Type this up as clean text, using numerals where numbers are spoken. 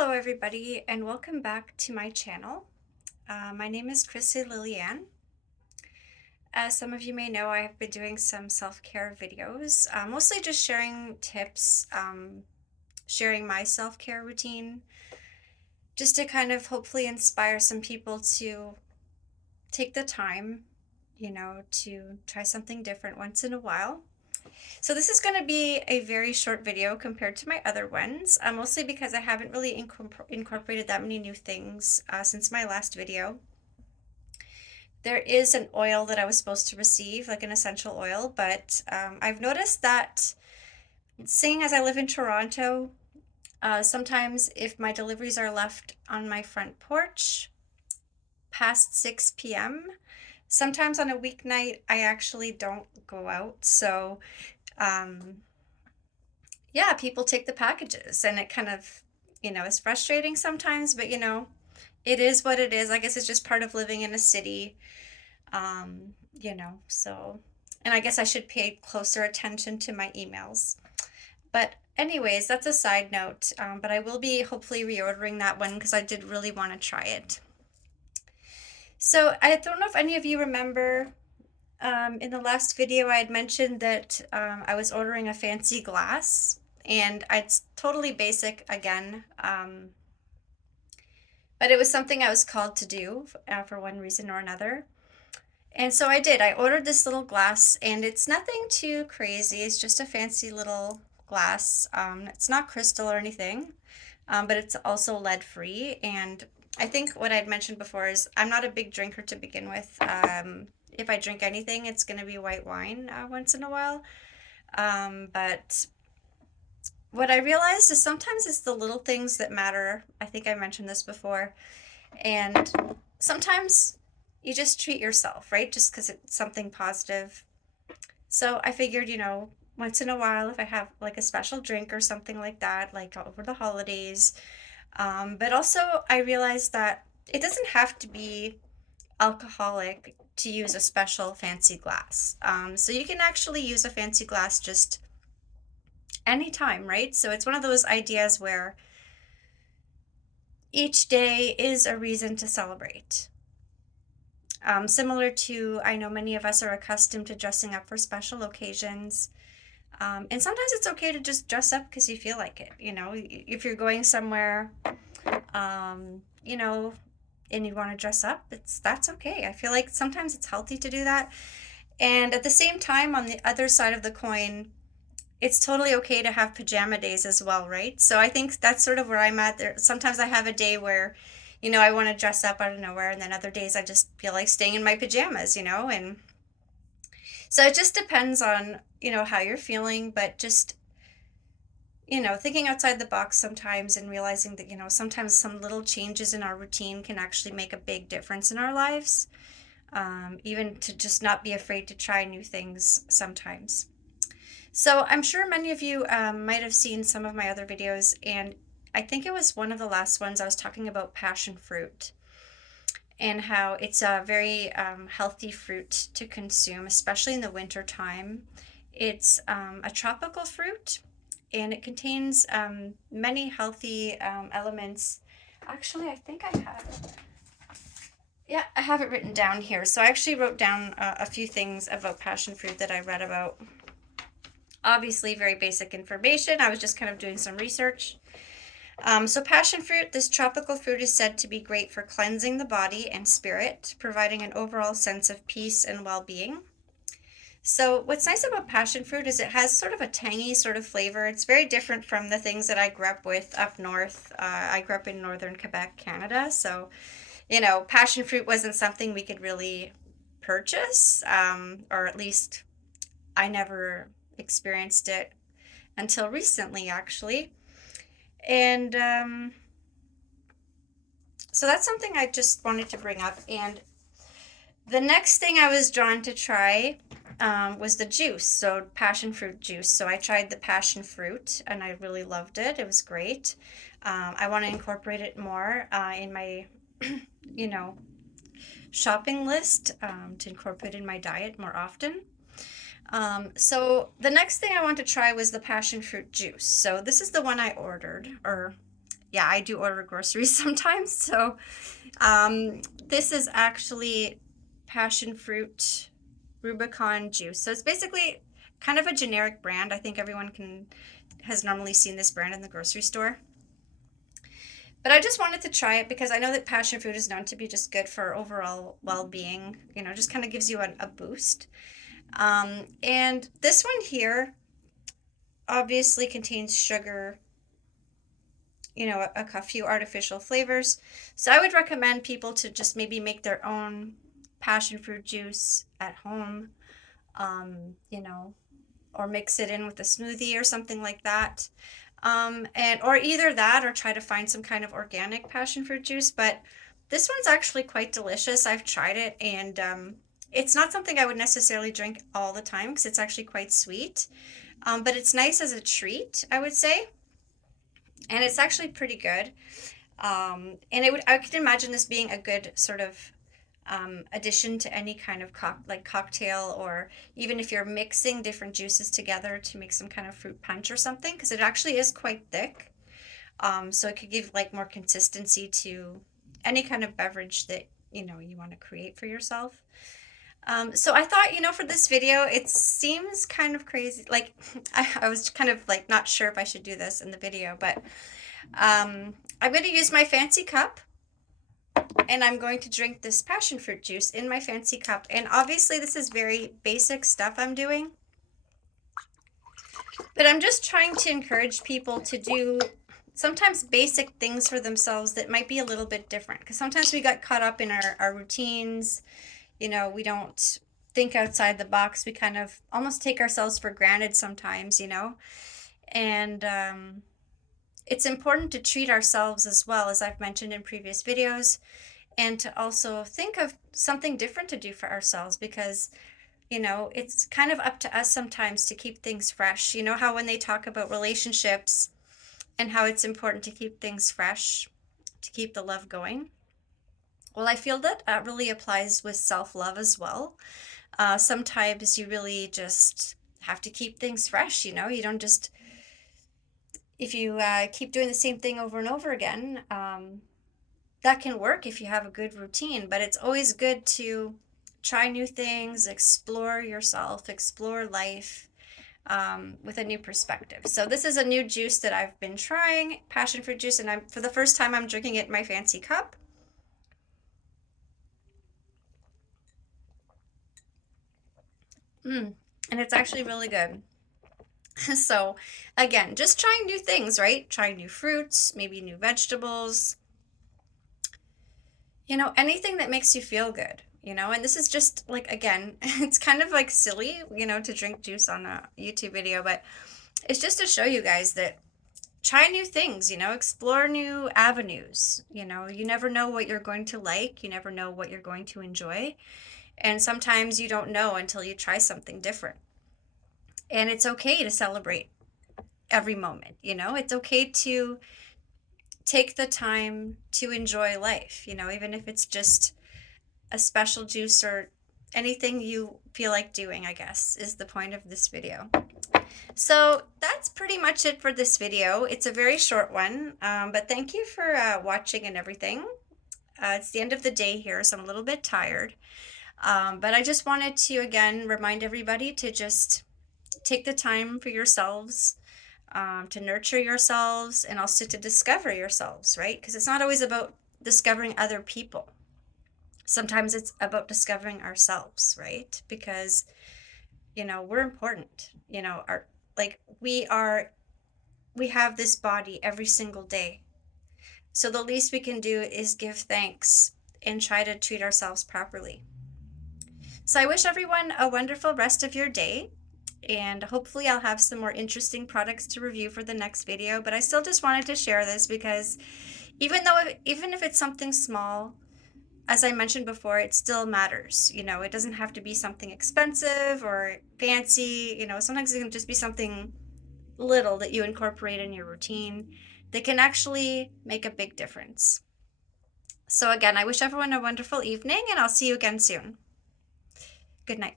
Hello everybody and welcome back to my channel. My name is Krissy Lillianne. As some of you may know, I have been doing some self-care videos, mostly just sharing tips, sharing my self-care routine, just to kind of hopefully inspire some people to take the time, to try something different once in a while. So this is going to be a very short video compared to my other ones, mostly because I haven't really incorporated that many new things since my last video. There is an oil that I was supposed to receive, like an essential oil, but I've noticed that seeing as I live in Toronto, sometimes if my deliveries are left on my front porch past 6 p.m., sometimes on a weeknight I actually don't go out. So yeah, people take the packages and it kind of, is frustrating sometimes, but it is what it is. I guess it's just part of living in a city. So, and I guess I should pay closer attention to my emails. But anyways, that's a side note. But I will be hopefully reordering that one because I did really want to try it. So I don't know if any of you remember in the last video I had mentioned that I was ordering a fancy glass, and it's totally basic again, but it was something I was called to do for one reason or another. And so I did. I ordered this little glass, and it's nothing too crazy. It's just a fancy little glass. It's not crystal or anything, but it's also lead free. And I think what I'd mentioned before is I'm not a big drinker to begin with. If I drink anything, it's going to be white wine once in a while. But what I realized is sometimes it's the little things that matter. I think I mentioned this before. And sometimes you just treat yourself, right? Just because it's something positive. So I figured, once in a while, if I have like a special drink or something like that, like over the holidays. But also I realized that it doesn't have to be alcoholic to use a special fancy glass. So you can actually use a fancy glass just anytime, right? So it's one of those ideas where each day is a reason to celebrate. Similar to, I know many of us are accustomed to dressing up for special occasions. And sometimes it's okay to just dress up because you feel like it. If you're going somewhere, and you want to dress up, that's okay. I feel like sometimes it's healthy to do that. And at the same time, on the other side of the coin, it's totally okay to have pajama days as well, right? So I think that's sort of where I'm at there. Sometimes I have a day where, I want to dress up out of nowhere, and then other days I just feel like staying in my pajamas, and so it just depends on, how you're feeling, but just, thinking outside the box sometimes and realizing that, sometimes some little changes in our routine can actually make a big difference in our lives. Even to just not be afraid to try new things sometimes. So I'm sure many of you might have seen some of my other videos, and I think it was one of the last ones I was talking about passion fruit and how it's a very healthy fruit to consume, especially in the winter time. It's a tropical fruit, and it contains many healthy elements. Actually, I think I have it. Yeah, I have it written down here. So I actually wrote down a few things about passion fruit that I read about. Obviously, very basic information. I was just kind of doing some research. So passion fruit, this tropical fruit, is said to be great for cleansing the body and spirit, providing an overall sense of peace and well-being. So what's nice about passion fruit is it has sort of a tangy sort of flavor. It's very different from the things that I grew up with up north. I grew up in northern Quebec, Canada. So, passion fruit wasn't something we could really purchase, or at least I never experienced it until recently, actually. And so that's something I just wanted to bring up. And the next thing I was drawn to try was the juice, so passion fruit juice. So I tried the passion fruit and I really loved it. It was great. I want to incorporate it more in my, shopping list, to incorporate in my diet more often. So the next thing I want to try was the passion fruit juice. So this is the one I ordered, or yeah, I do order groceries sometimes. So this is actually passion fruit Rubicon juice. So it's basically kind of a generic brand. I think everyone has normally seen this brand in the grocery store. But I just wanted to try it because I know that passion fruit is known to be just good for overall well-being. You know, just kind of gives you a boost. And this one here obviously contains sugar, you know, a few artificial flavors. So I would recommend people to just maybe make their own passion fruit juice at home, you know, or mix it in with a smoothie or something like that. And or either that or try to find some kind of organic passion fruit juice. But this one's actually quite delicious. I've tried it, and it's not something I would necessarily drink all the time because it's actually quite sweet. But it's nice as a treat, I would say, and it's actually pretty good. And I could imagine this being a good sort of addition to any kind of cocktail, or even if you're mixing different juices together to make some kind of fruit punch or something, because it actually is quite thick. So it could give like more consistency to any kind of beverage that you know you want to create for yourself. So I thought, you know, for this video, it seems kind of crazy. Like I was kind of like not sure if I should do this in the video, but I'm going to use my fancy cup, and I'm going to drink this passion fruit juice in my fancy cup. And obviously this is very basic stuff I'm doing, but I'm just trying to encourage people to do sometimes basic things for themselves that might be a little bit different, because sometimes we got caught up in our routines. You know, we don't think outside the box. We kind of almost take ourselves for granted sometimes, you know. And it's important to treat ourselves as well, as I've mentioned in previous videos, and to also think of something different to do for ourselves, because you know it's kind of up to us sometimes to keep things fresh. You know how when they talk about relationships and how it's important to keep things fresh, to keep the love going, well, I feel that really applies with self-love as well. Sometimes you really just have to keep things fresh. You know, you don't just, if you keep doing the same thing over and over again, that can work if you have a good routine, but it's always good to try new things, explore yourself, explore life with a new perspective. So this is a new juice that I've been trying, passion fruit juice, and for the first time I'm drinking it in my fancy cup. And it's actually really good. So again, just trying new things, right? Trying new fruits, maybe new vegetables, you know, anything that makes you feel good, you know. And this is just like, again, it's kind of like silly, you know, to drink juice on a YouTube video, but it's just to show you guys that try new things, you know, explore new avenues. You know, you never know what you're going to like, you never know what you're going to enjoy. And sometimes you don't know until you try something different. And it's okay to celebrate every moment, you know? It's okay to take the time to enjoy life, you know, even if it's just a special juice or anything you feel like doing, I guess, is the point of this video. So that's pretty much it for this video. It's a very short one, but thank you for watching and everything. It's the end of the day here, so I'm a little bit tired. But I just wanted to, again, remind everybody to just take the time for yourselves, to nurture yourselves, and also to discover yourselves, right? Because it's not always about discovering other people. Sometimes it's about discovering ourselves, right? Because, you know, we're important. You know, we have this body every single day. So the least we can do is give thanks and try to treat ourselves properly. So I wish everyone a wonderful rest of your day, and hopefully I'll have some more interesting products to review for the next video. But I still just wanted to share this because even if it's something small, as I mentioned before, it still matters. You know, it doesn't have to be something expensive or fancy. You know, sometimes it can just be something little that you incorporate in your routine that can actually make a big difference. So again, I wish everyone a wonderful evening, and I'll see you again soon. Good night.